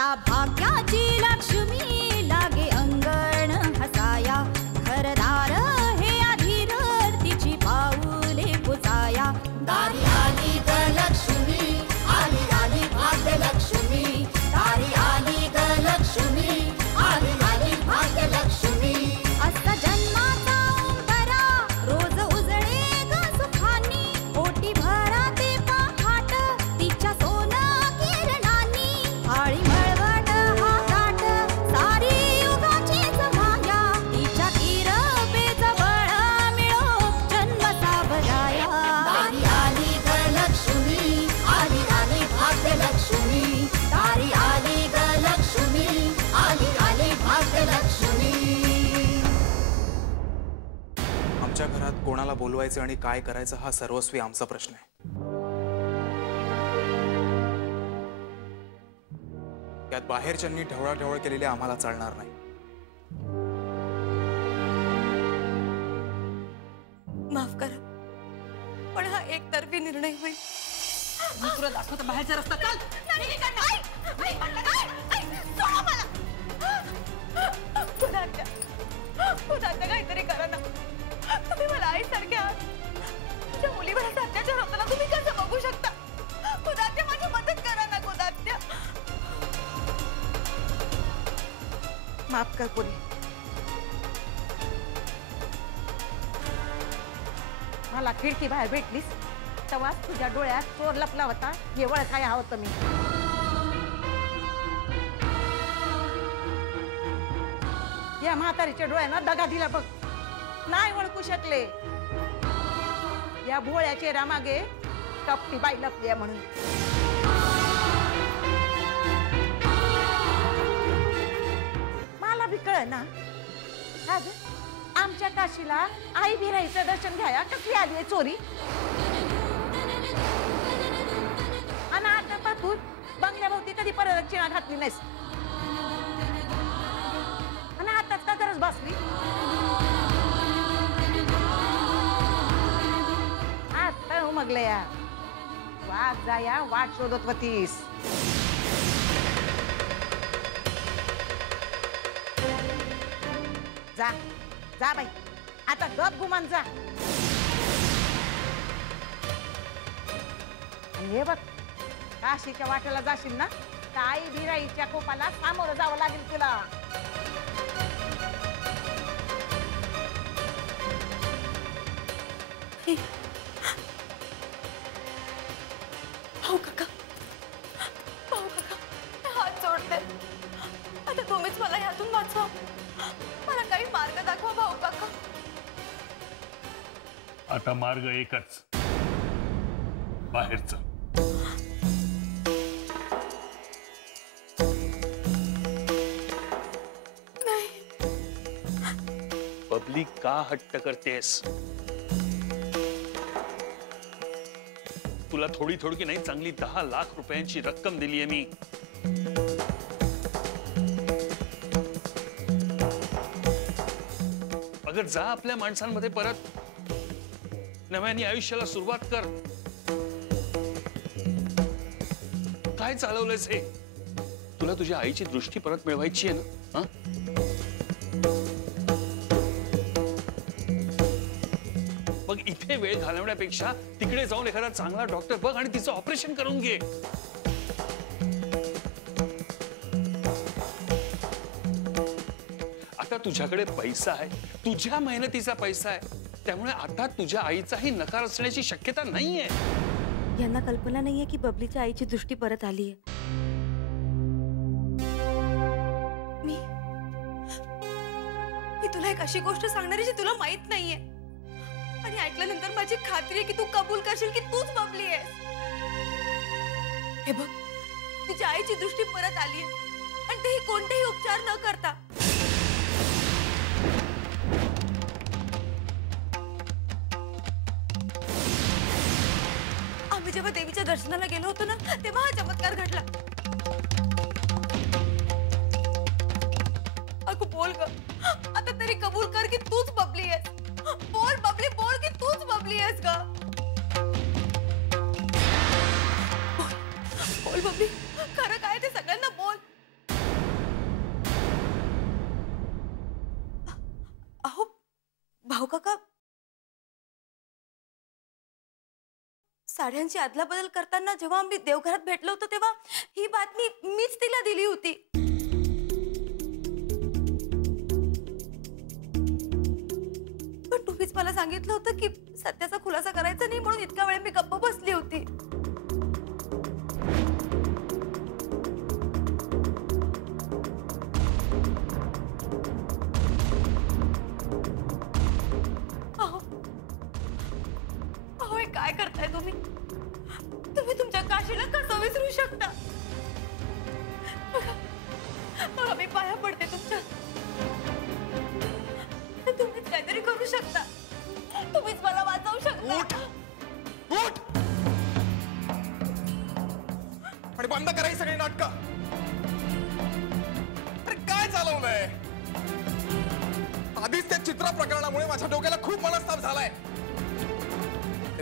ता भाग्याची लक्ष्मी लागे अंगण हसाया घरदार हे अधीर तिची पाऊले पुजाया दारी आली ग लक्ष्मी आली आली भाग्य लक्ष्मी दारी आली ग लक्ष्मी आली आली भाग्य लक्ष्मी असा जन्माचा उंबरा रोज उजळे ग सुखानी ओटी भरा ते पहाट तिच्या सोना किरणांनी आळी मळवट हा ताट सारी युगाचीच माया तिच्या किरपेच बळ मिळो जन्म सावराया दारी आली ग लक्ष्मी आली आली भाग्य लक्ष्मी दारी आली ग लक्ष्मी आली आली भाग्य लक्ष्मी. आमच्या घरात कोणाला बोलवायचं आणि काय करायचं हा सर्वस्वी आमचा प्रश्न आहे. त्यात बाहेरच्यांनी ढवळाढवळ केलेले आम्हाला चालणार नाही. माफ करा पण हा एकतर्फी निर्णय होईल. तुला दाखवतो बाहेरचा रस्ता चाल. काहीतरी करा ना. तुम्ही मला आईसारखे आहात. तुमच्या मुलीवर असा अत्याचार होताना तुम्ही कसं बघू शकता. खुदात्या माझी मदत करा ना खुदात्या. माफ कर पुरी. मला खिडकी बाहेर भेटलीस तेव्हा तुझ्या डोळ्यात चोर लपला होता हे ओळखाय हवं मी. या म्हातारीच्या डोळ्यानं दगा दिला बघ. नाही ओळखू शकले. या भोळ्या चेहऱ्यामागे टप्पी बाई लपली म्हणून. मला बी कळ ना आमच्या काशीला आई बिराईचं दर्शन घ्याया कसली आली आहे चोरी. आणि आता पाहतून बंगल्याभोवती कधी प्रदक्षिणा घातली नाहीस आणि आताच का गरज बसली. आता उमगले या वाट जाया वाट शोधत होतीस. जा जा बाई आता गप गुमान जा. हे बघ काशीच्या वाटेला जाशील ना तर आई बिराईच्या कोपाला सामोरं जावं लागेल तुला. भाऊ काका हात जोडते. आता तुम्हीच मला ह्यातून वाचवा. मला काही मार्ग दाखवा भाऊ काका. आता मार्ग एकच बाहेरचा. बबली का हट्ट करतेस. तुला थोडी थोडी नाही चांगली 10 लाख रुपयांची रक्कम दिली आहे मी. अगर जा आपल्या माणसांमध्ये परत नव्याने आयुष्याला सुरुवात कर. काय चालवलंयस हे. तुला तुझ्या आईची दृष्टी परत मिळवायची आहे ना. हा मग इथे वेळ घालवण्यापेक्षा तिकडे जाऊन एखादा चांगला डॉक्टर बघ आणि तिचं ऑपरेशन करून घे. आता तुझ्याकडे पैसा आहे तुझ्या मेहनतीचा पैसा आहे त्यामुळे आता तुझ्या आईचाही नकार असण्याची शक्यता नाहीये. यांना कल्पना नाहीये की बबलीच्या आईची दृष्टी परत आलीये. मी तुला एक अशी गोष्ट सांगणार आहे जी तुला माहित नाहीये आणि ऐकल्यानंतर माझी खात्री आहे की तू कबूल करशील की तूच बबली आहेस. हे बघ तुझ्या आईची दृष्टी परत आलीये आणि तेही कोणतेही उपचार न करता. आम्ही जेव्हा देवीच्या दर्शनाला गेलो होतो ना तेव्हा हा चमत्कार घडला. अगं बोल ग आता तरी कबूल कर की तूच बबली आहेस. बोल बबली बोल की तूच बबली आहेस ग. बोल बबली खरं काय ते सगळ्यांना बोल. काका, साड्यांची अदलाबदल करताना जेव्हा आम्ही देवघरात भेटलो होतो तेव्हा ही बातमी मीच तिला दिली होती. पण तुम्हीच मला सांगितलं होतं की सत्याचा खुलासा करायचा नाही, म्हणून इतका वेळ मी गप्प बसली होती. काय करताय तुम्ही? तुम्ही तुमच्या काशीला कसं विसरू शकता? बघा, मी पाया पडते तुमच्या. तुम्हीच काहीतरी करू शकता. तुम्हीच मला वाचवू शकता. उठ आणि बंद करा ही सगळी नाटकं. अरे काय चालवलंय? आधीच त्या चित्रा प्रकरणामुळे माझ्या डोक्याला खूप मनस्ताप झालाय.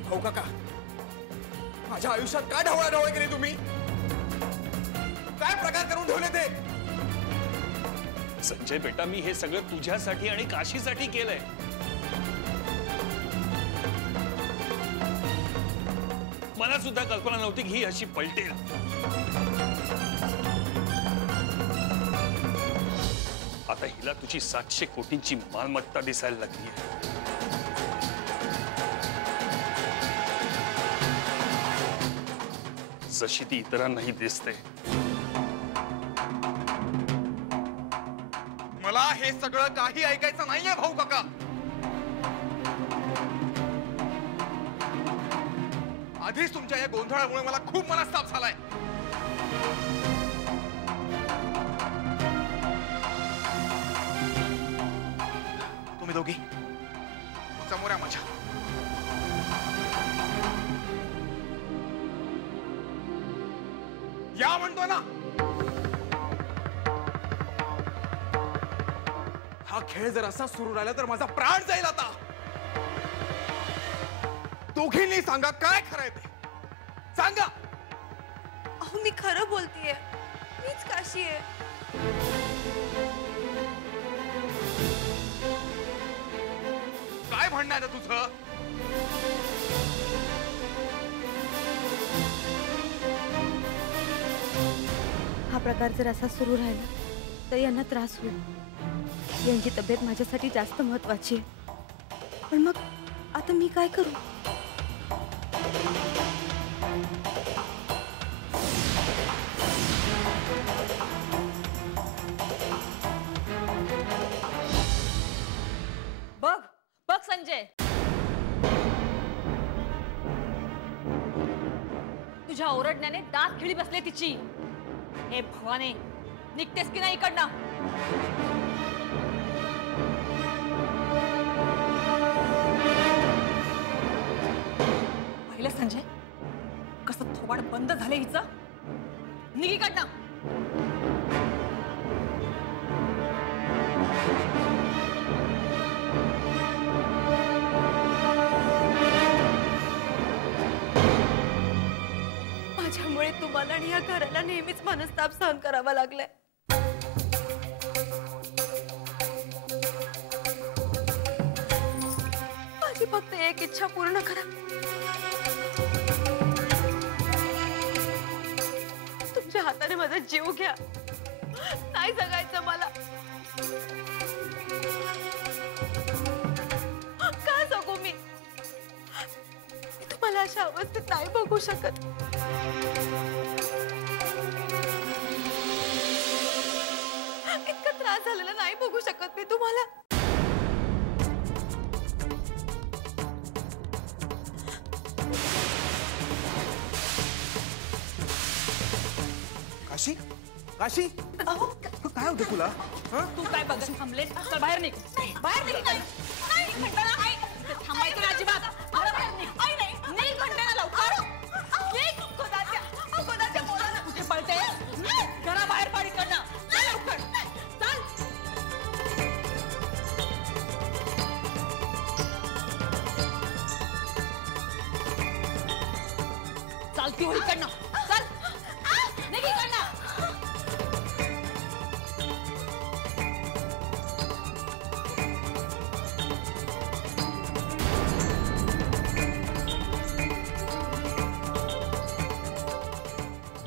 भाऊ काका, माझ्या आयुष्यात काय ढवळाढवळ केली तुम्ही? काय प्रकार करून ठेवले ते? संजय बेटा, मी हे सगळं तुझ्यासाठी आणि काशीसाठी केलंय. मला सुद्धा कल्पना नव्हती की ही अशी पलटेल. आता हिला तुझी 700 कोटींची मालमत्ता दिसायला लागली. जशी ती इतरांनाही दिसते. मला हे सगळं काही ऐकायचं नाहीये भाऊ काका. आधीच तुमच्या या गोंधळामुळे मला खूप मनस्ताप झालाय. तुम्ही दोघी समोर या माझ्या. या म्हणतो ना. हा खेळ जर असा सुरू राहिला तर माझा प्राण जाईल आता. दोघींनी सांगा काय खरंय ते सांगा. अहो, मी खरं बोलतेय. मीच काशी आहे. काय म्हणणं आहे तुझं? हा प्रकार जर असा सुरू राहिला तर यांना त्रास होईल. यांची तब्येत माझ्यासाठी जास्त महत्वाची आहे. पण मग आता मी काय करू? बघ बघ संजय, तुझ्या ओरडण्याने दात खिळी बसले तिची. हे भवाने, निघतेस की नाही इकडनं? पाहिलं संजय, कसं थोबाड बंद झाले हिचं. निघ इकडनं. माझ्यामुळे तुम्हाला आणि या घराला नेहमीच मनस्ताप सहन करावा लागलाय. माझी फक्त एक इच्छा पूर्ण करा. तुमच्या हाताने माझा जीव घ्या. नाही जगायचं मला. का जगू मी? तुम्हाला अशा अवस्थेत नाही बघू शकत. इतका त्रास झालेला नाही बघू शकत मी तुम्हाला. काशी, काशी, काय होतं तुला? तू काय बघत थांबलेस? चल बाहेर निघ. बाहेर निघ. थांबायचं नाही अजिबात. बाहेर निघ. निघ म्हणते ना लवकर. निघ. कुठे पळते? घरा बाहेर पाडी करणं. चल लवकर. चल. चालती हो इकडनं. चल. निघ इकडनं.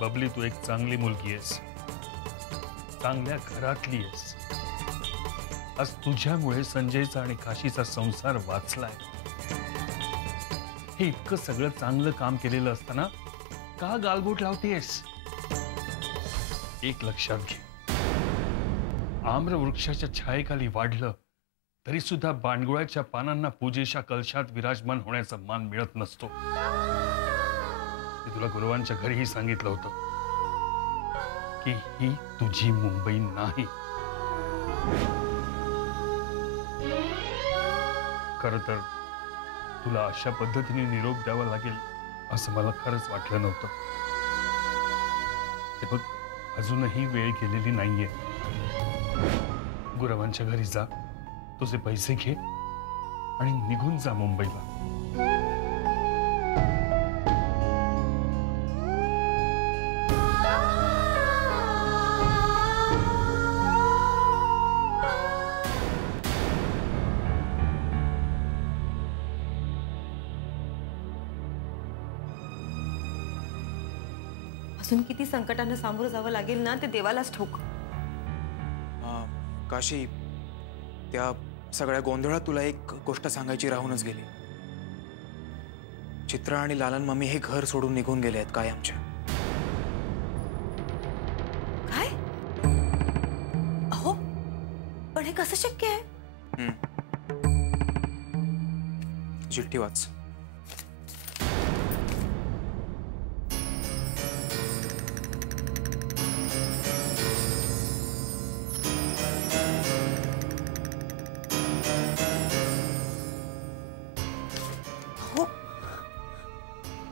बबली, तू एक चांगली मुलगी आहेस, चांगल्या घरातली आहेस. आज तुझ्यामुळे संजयचा आणि काशीचा संसार वाचलाय. हे इतकं सगळं चांगलं काम केलेलं असताना का गालबोट लावतेस? एक लक्षात घे, आम्र वृक्षाच्या छायेखाली वाढलं तरी सुद्धा बांडगुळाच्या पानांना पूजेच्या कलशात विराजमान होण्याचा मान मिळत नसतो. मी तुला गुरुवांच्या घरीही सांगितलं होतं की ही तुझी मुंबई नाही. खरं तर तुला अशा पद्धतीने निरोप द्यावा लागेल असं मला खरंच वाटलं नव्हतं. हे बघ, अजूनही वेळ गेलेली नाहीये. गुरवांच्या घरी जा, तुझे पैसे घे आणि निघून जा मुंबईला. अजून किती संकटांना सामोरं जावं लागेल ना, ते देवालाच ठाऊक. काशी, त्या सगळ्या गोंधळात तुला एक गोष्ट सांगायची राहूनच गेली. चित्रा आणि लालन मम्मी हे घर सोडून निघून गेले आहेत कायमच्या. काय? अहो, पण हे कसं शक्य आहे? चिठ्ठी वाच.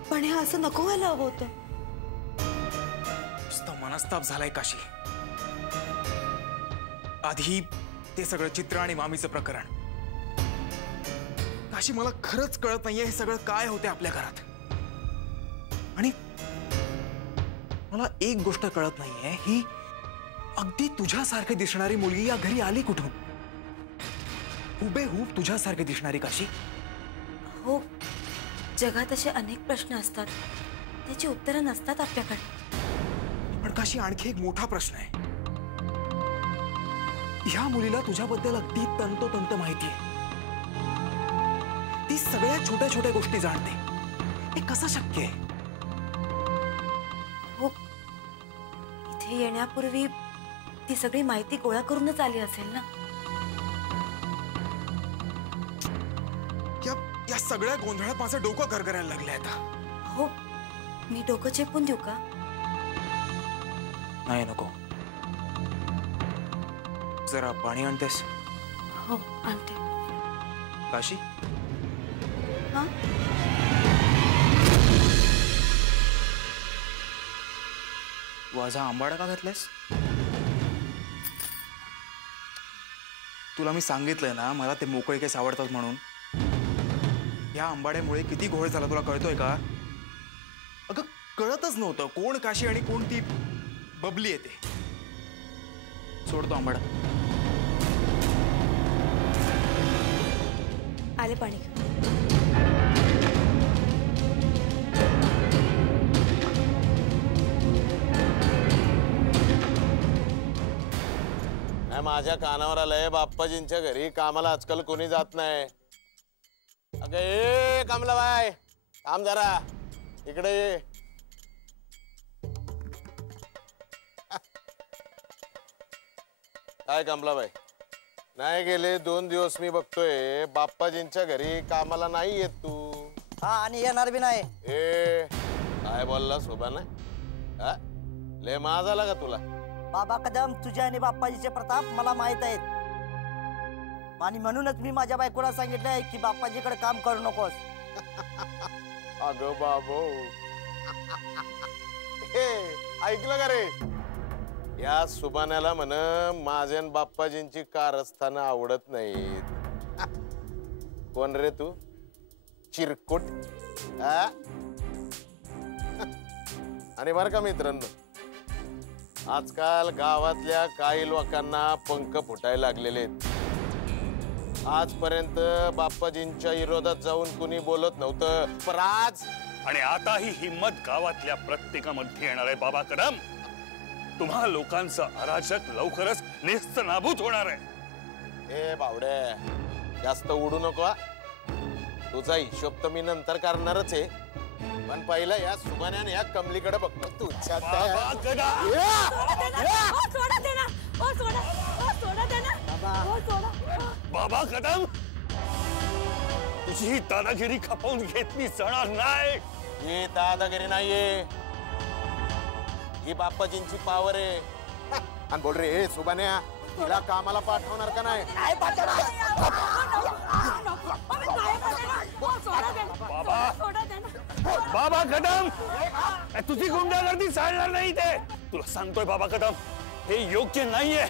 पण हे असं नको व्हायला हवं होतं. नुसता मनस्ताप झालाय काशी. आधी ते सगळं चित्र आणि मामीचं प्रकरण. काशी, मला खरंच कळत नाहीये हे सगळं काय होते आपल्या घरात. आणि मला एक गोष्ट कळत नाहीये, ही अगदी तुझ्यासारखी दिसणारी मुलगी या घरी आली कुठून? हुबेहूब तुझ्यासारखी दिसणारी काशी. हो, जगात असे अनेक प्रश्न असतात, त्याची उत्तरं नसतात आपल्याकडे. पण काशी, आणखी एक मोठा प्रश्न आहे. ह्या मुलीला तुझ्याबद्दल अगदी तंतोतंत माहिती आहे. ती सगळ्या छोट्या छोट्या गोष्टी जाणते. हे कसं शक्य आहे? हो, इथे येण्यापूर्वी ती सगळी माहिती गोळा करूनच आली असेल ना. या सगळ्या गोंधळात माझं डोकं गरगरायला लागलंय आता. हो, मी डोकं चेपून देऊ का? नाही, नको. जरा पाणी आणतेस? हो, आणते. काशी, हा? माझा आंबाडा का घातलास? तुला मी सांगितलंय ना, मला ते मोकळे केस आवडतात म्हणून. या आंबाड्यामुळे किती घोळ झाला तुला कळतोय का? अगं, कळतच नव्हतं कोण काशी आणि कोण ती बबली येते. सोडतो आंबाडा. आले पाणी. माझ्या कानावर आलंय, बाप्पाजींच्या घरी कामाला आजकाल कोणी जात नाही. अगं ए कमलाबाई, थांब जरा, इकडे ये. काय कमलाबाई, नाही गेले 2 दिवस मी बघतोय बाप्पाजींच्या घरी कामाला नाही येत तू. हा, आणि येणार बी नाही. ए काय बोलला शोभा नाही? हा, लय माज आला का तुला? बाबा कदम, तुझे आणि बाप्पाजीचे प्रताप मला माहित आहेत, आणि म्हणूनच मी माझ्या बायकोला सांगितलंय की बाप्पाजीकडे काम करू नकोस. अगं बाबो, हे ऐकलं का रे? या सुबाण्याला म्हण माझ्या बाप्पाजींची कारस्थानं आवडत नाहीत. कोण रे तू? चिरकुट. आणि बर का मित्रांनो, आजकाल गावातल्या काही लोकांना पंख फुटायला लागलेले आहेत. आजपर्यंत बाप्पाजींच्या विरोधात जाऊन कुणी बोलत नव्हतं, पण आज आणि आता ही हिम्मत गावातल्या प्रत्येकामध्ये येणार आहे बाबा कदम. तुम्हा लोकांचं अराजक लवकरच नेस्त नाबूद होणार आहे. ए बावडे, जास्त उडू नको हा. तुझा हिशोब तर मी नंतर करणारच आहे, पण पहिलं या सुभाण्याने या कमलीकडे बघतो. तुझ्या बाबा कदम, बाबा कदम, तुझी ही दादागिरी खपवून घेतली जाणार नाही. ही दादागिरी नाहीये, ही बाप्पाजींची पावर आहे. आणि बोल रे सुभान्या, तिला कामाला पाठवणार का नाही? बाबा कदम, तुझी गुंडागर्दी चालणार नाही ते. तुला सांगतोय बाबा कदम, हे योग्य नाहीये.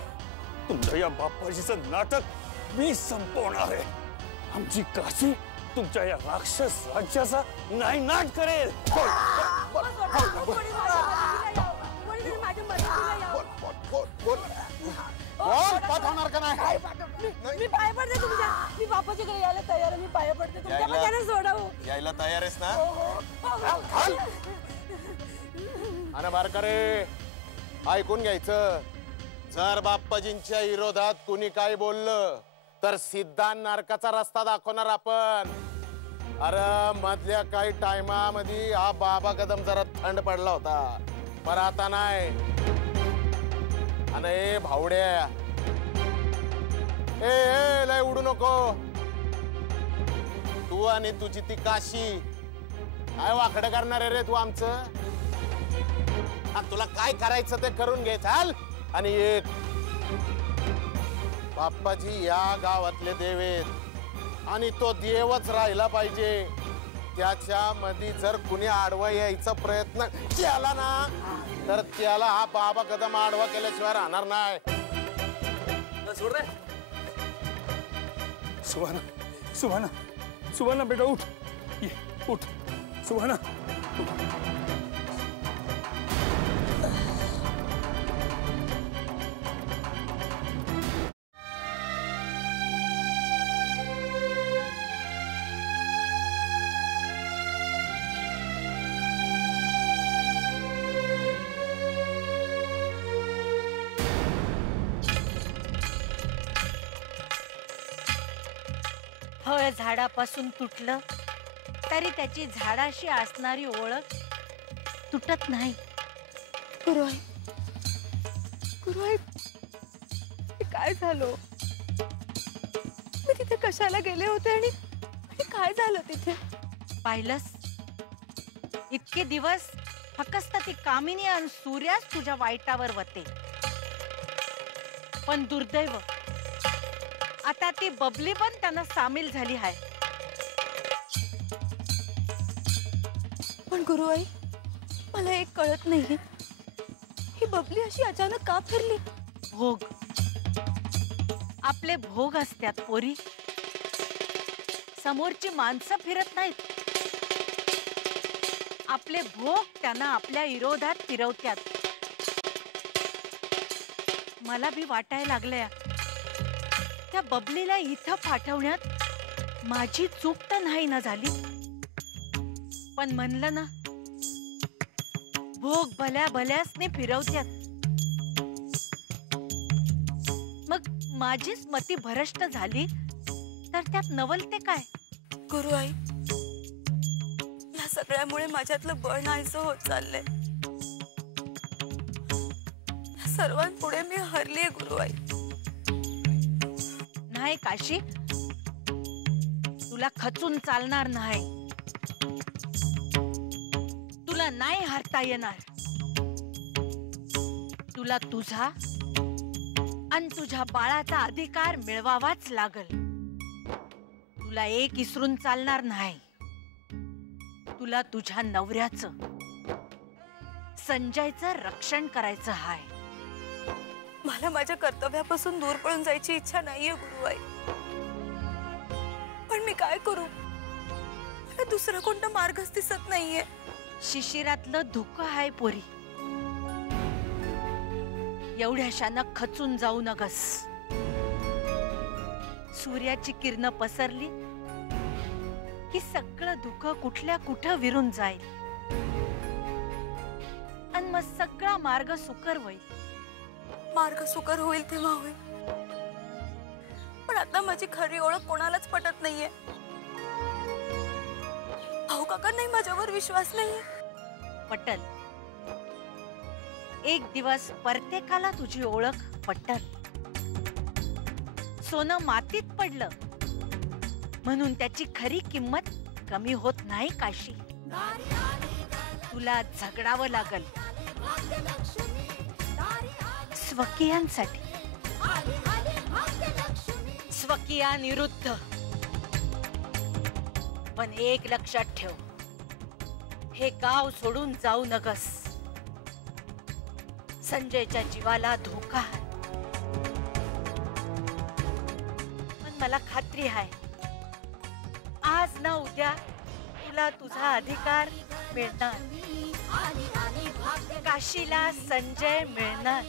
तुमच्या या बाप्पाजीचं नाटक मी संपवणार आहे. आमची काशी तुमच्या या राक्षस राज्याचा नायनाट करेल. पाठवणार का नाही? मी पाय पडते तुमच्या. मी बापाच्याकडे यायला तयार आहे. मी पाय पडते तुमच्या. मला सोडावं. यायला तयार आहेस ना? आणि बारकारे, ऐकून घ्यायचं. जर बाप्पाजींच्या विरोधात कुणी काय बोललं तर सिद्धांत नरकाचा रस्ता दाखवणार आपण. अरे मधल्या काही टायमामध्ये हा बाबा कदम जरा थंड पडला होता, पण आता नाही. आणि ए भावड्या, ए लय उडू नको. तू आणि तुझी ती काशी काय वाकडं करणार आहे रे तू आमचं? तुला काय करायचं ते करून घे, चाल. आणि एक बाप्पाजी या गावातले देव आहेत आणि तो देवच राहिला पाहिजे. त्याच्यामध्ये जर कुणी आडवा यायचा प्रयत्न केला ना तर त्याला हा बाबा कदम आडवा केल्याशिवाय राहणार नाही. सुभाना, सुभाना, सुभाना बेटा उठ, ये उठ. सुभाना, फळ झाडापासून तुटलं तरी त्याची झाडाशी असणारी ओळख तुटत नाही. गुरुआई, गुरुआई, हे काय झालं? मी तिथे कशाला गेले होते आणि काय झालं तिथे? पाहिलंस, इतके दिवस फक्त ती कामिनी आणि सूर्याच तुझ्या वाईटावर वते. पण दुर्दैव, आता ती बबली पण त्यांना सामील झाली आहे. पण गुरुआई, मला एक कळत नाही, ही बबली अशी अचानक का फिरली? भोग, आपले भोग असतात पोरी. समोरची माणसं फिरत नाहीत. आपले भोग त्यांना आपल्या विरोधात फिरवतात. मला बी वाटायला लागलंय, त्या बबलीला इथं पाठवण्यात माझी चूक तर नाही ना झाली. पण म्हणलं ना, भोग भल्या भल्यासने फिरवत्यात. मग माझीच मती भ्रष्ट झाली तर त्यात नवलते काय? गुरुआई, या सगळ्यामुळे माझ्यातलं बळ नाहीसं होत चाललंय. या सर्वांपुढे मी हरलीये गुरुआई. नाही काशी, तुला खचून चालणार नाही. तुला नाही हारता येणार. तुला तुझा आणि तुझ्या बाळाचा अधिकार मिळवावाच लागल. तुला एक इसरून चालणार नाही. तुला तुझ्या नवऱ्याचं, संजयचं रक्षण करायचं आहे. मला माझ्या कर्तव्यापासून दूर पळून जायची इच्छा नाहीये गुरुआई, पण मी काय करू? मला दुसरा कोणता मार्गच दिसत नाहीये. शिशिरातलं धुकं आहे पोरी. एवढ्याशानं खचून जाऊ नगस. सूर्याची किरण पसरली की सगळं दुःख कुठल्या कुठं विरून जाईल आणि मग सगळा मार्ग सुकर होईल. मार्ग सुकर होईल तेव्हा होईल, पण आता माझी खरी ओळख कोणालाच पटत नाहीये. भाऊ काका नाही, माझ्यावर विश्वास नाहीये. पटल. एक दिवस प्रत्येकाला तुझी ओळख पटल. सोनं मातीत पडलं म्हणून त्याची खरी किंमत कमी होत नाही काशी. तुला झगडावं लागल स्वकीयांसाठी, स्वकीयांविरुद्ध. पण एक लक्षात ठेव, हे गाव सोडून जाऊ नगस. संजयच्या जीवाला धोका आहे. पण मला खात्री आहे, आज ना उद्या तुला तुझा अधिकार मिळणार. काशीला संजय मिळणार.